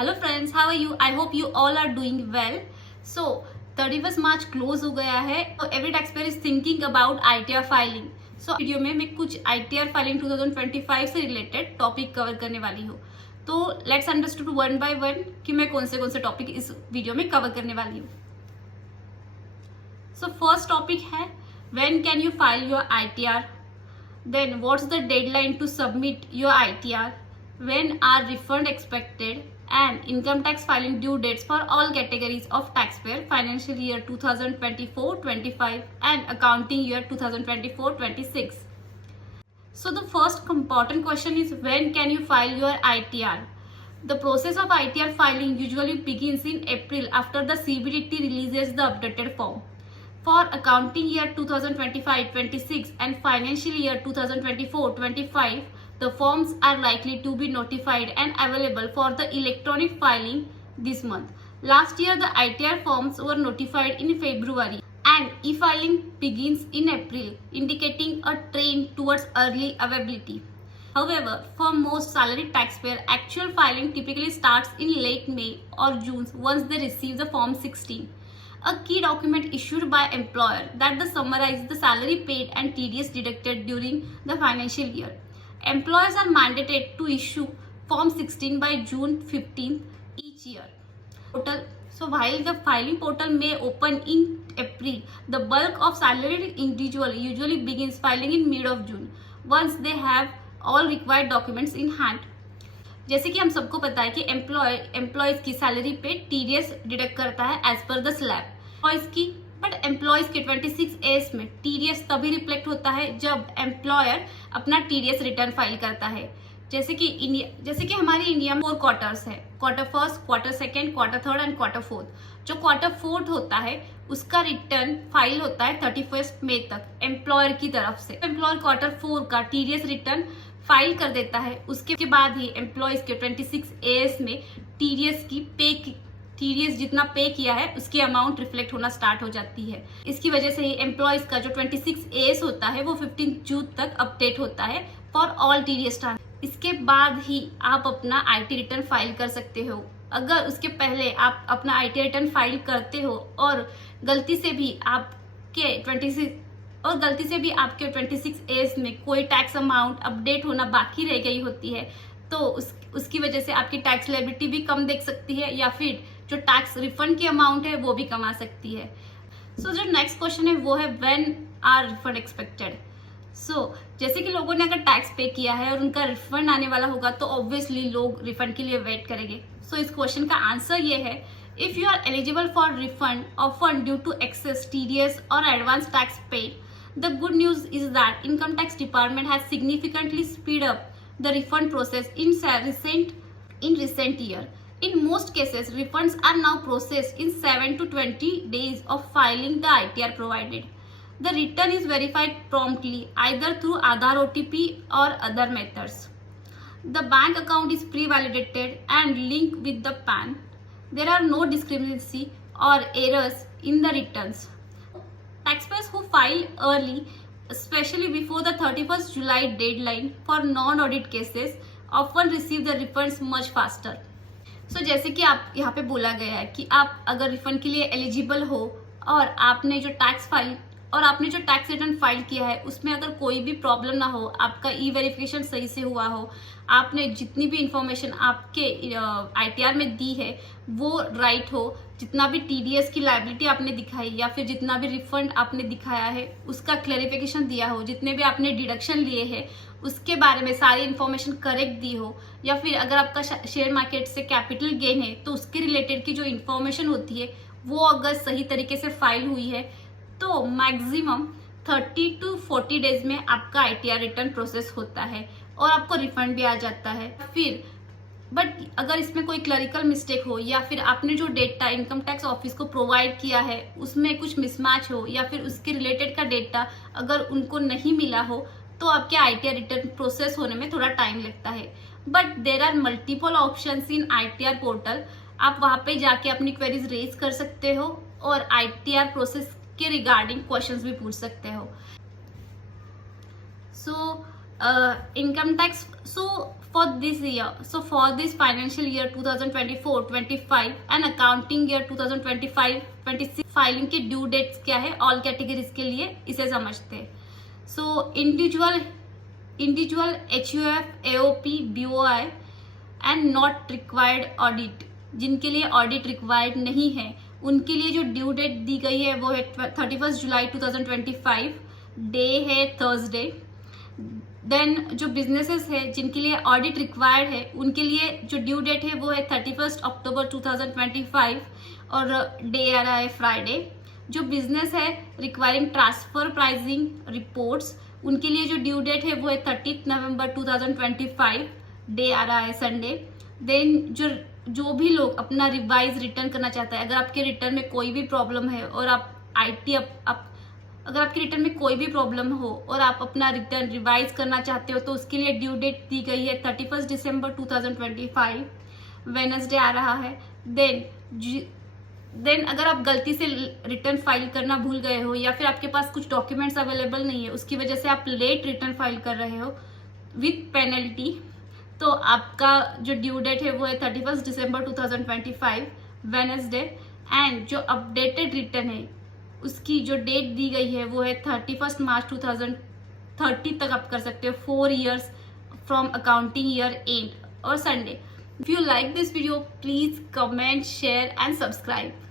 Hello friends, how are you? I hope you all are doing well. So 31 March close हो गया है. Every tax payer is thinking about ITR filing. So video में मैं कुछ ITR filing 2025 से related topic cover करने वाली हूँ. तो let's understood one by one कि मैं कौन से टॉपिक इस वीडियो में कवर करने वाली हूँ. सो फर्स्ट टॉपिक है when can you file your ITR. Then what's the deadline to submit your ITR? When are refund expected? And income tax filing due dates for all categories of taxpayer financial year 2024-25 and accounting year 2024-26. So the first important question is when can you file your ITR? The process of ITR filing usually begins in April after the CBDT releases the updated form. For accounting year 2025-26 and financial year 2024-25, the forms are likely to be notified and available for the electronic filing this month. Last year, the ITR forms were notified in February and e-filing begins in April, indicating a trend towards early availability. However, for most salaried taxpayers, actual filing typically starts in late May or June once they receive the Form 16. A key document issued by employer that summarizes the salary paid and TDS deducted during the financial year. Employers are mandated to issue Form 16 by June 15th each year. So while the filing portal may open in April, the bulk of salaried individual usually begins filing in mid of June once they have all required documents in hand. जैसे कि हम सबको पता है कि employees की salary पे TDS deduct करता है as per the slab employees की. बट एम्प्लॉयज के 26 में टीडीएस तभी रिफ्लेक्ट होता है जब एम्प्लॉयर अपना टीडीएस रिटर्न फाइल करता है. जैसे कि हमारे इंडिया में 4 क्वार्टर्स है. Quarter first, quarter second, quarter third and quarter fourth. जो क्वार्टर फोर्थ होता है उसका रिटर्न फाइल होता है 31 मई तक एम्प्लॉयर की तरफ से. एम्प्लॉयर क्वार्टर 4 का टीडीएस रिटर्न फाइल कर देता है. उसके बाद ही एम्प्लॉयज के 26 AS में टीडीएस जितना पे किया है उसकी अमाउंट रिफ्लेक्ट होना स्टार्ट हो जाती है. इसकी वजह से ही एम्प्लॉयज का जो 26 AS होता है वो 15 जून तक अपडेट होता है फॉर ऑल टीडीएस ट्रांसफर. इसके बाद ही आप अपना आईटी रिटर्न फाइल कर सकते हो. अगर उसके पहले आप अपना आईटी रिटर्न फाइल करते हो और गलती से भी आपके 26 AS में कोई टैक्स अमाउंट अपडेट होना बाकी रह गई होती है तो उसकी वजह से आपकी टैक्स लायबिलिटी भी कम देख सकती है या फिर जो टैक्स रिफंड की अमाउंट है वो भी कम आ सकती है. सो जो नेक्स्ट क्वेश्चन है वो है व्हेन आर रिफंड एक्सपेक्टेड. सो जैसे कि लोगों ने अगर टैक्स पे किया है और उनका रिफंड आने वाला होगा तो ऑब्वियसली लोग रिफंड के लिए वेट करेंगे. सो इस क्वेश्चन का आंसर ये है if you are eligible for refund of fund due to excess TDS or advance tax paid. The good news is that Income Tax Department has significantly speed up the refund process in recent year. In most cases, refunds are now processed in 7 to 20 days of filing the ITR provided. The return is verified promptly either through Aadhaar OTP or other methods. The bank account is pre-validated and linked with the PAN. There are no discrepancy or errors in the returns. Taxpayers who file early, especially before the 31st July deadline for non-audit cases, often receive the refunds much faster. So जैसे कि आप यहाँ पे बोला गया है कि आप अगर रिफंड के लिए एलिजिबल हो और आपने जो टैक्स रिटर्न फाइल किया है उसमें अगर कोई भी प्रॉब्लम ना हो, आपका ई वेरिफिकेशन सही से हुआ हो, आपने जितनी भी इंफॉर्मेशन आपके आईटीआर में दी है वो राइट हो, जितना भी टीडीएस की लायबिलिटी आपने दिखाई या फिर जितना भी रिफंड आपने दिखाया है उसका क्लैरिफिकेशन दिया हो, जितने भी आपने डिडक्शन लिए हैं उसके बारे में सारी इन्फॉर्मेशन करेक्ट दी हो, या फिर अगर आपका शेयर मार्केट से कैपिटल गेन है तो उसके रिलेटेड की जो इन्फॉर्मेशन होती है वो अगर सही तरीके से फाइल हुई है तो मैक्सिमम 30 to 40 डेज में आपका आईटीआर रिटर्न प्रोसेस होता है और आपको रिफंड भी आ जाता है. फिर बट अगर इसमें कोई क्लरिकल मिस्टेक हो या फिर आपने जो डेटा इनकम टैक्स ऑफिस को प्रोवाइड किया है उसमें कुछ मिसमैच हो या फिर उसके रिलेटेड का डेटा अगर उनको नहीं मिला हो तो आपके आईटीआर रिटर्न प्रोसेस होने में थोड़ा टाइम लगता है. But there are multiple options in ITR portal. आप वहाँ पे जाके अपनी क्वेरीज रेज कर सकते हो और आईटीआर प्रोसेस के रिगार्डिंग क्वेश्चंस भी पूछ सकते हो. सो income tax. So for this year, so for this financial year 2024-25 and accounting year 2025-26 filing के ड्यू डेट्स क्या है ऑल कैटेगरीज के लिए, इसे समझते हैं. So individual HUF, AOP, BOI and not required audit, जिनके लिए ऑडिट रिक्वायर्ड नहीं है, उनके लिए जो ड्यू डेट दी गई है वो है 31 जुलाई 2025, डे है थर्सडे. देन जो बिजनेसेस है जिनके लिए ऑडिट रिक्वायर्ड है, उनके लिए जो ड्यू डेट है वो है 31 अक्टूबर 2025 और डे आ रहा है फ्राइडे. जो बिजनेस है रिक्वायरिंग ट्रांसफर प्राइसिंग रिपोर्ट्स, उनके लिए जो ड्यू डेट है वो है 30 नवंबर 2025, डे आ रहा है संडे. देन जो भी लोग अपना रिवाइज रिटर्न करना चाहता है, अगर आपके रिटर्न में कोई भी प्रॉब्लम है और आप अगर आपके रिटर्न में कोई भी प्रॉब्लम हो और आप अपना रिटर्न रिवाइज करना चाहते हो, तो उसके लिए ड्यू डेट दी गई है 31 दिसंबर 2025, वेडनेसडे आ रहा है. देन अगर आप गलती से रिटर्न फाइल करना भूल गए हो या फिर आपके पास कुछ डॉक्यूमेंट्स अवेलेबल नहीं है, उसकी वजह से आप लेट रिटर्न फाइल कर रहे हो विथ पेनल्टी, तो आपका जो ड्यू डेट है वो है 31 दिसंबर 2025, वेडनेसडे. एंड जो अपडेटेड रिटर्न है उसकी जो डेट दी गई है वो है 31 मार्च 2030 तक आप कर सकते हो, 4 years from accounting year and और Sunday. If you like this video, please comment, share and subscribe.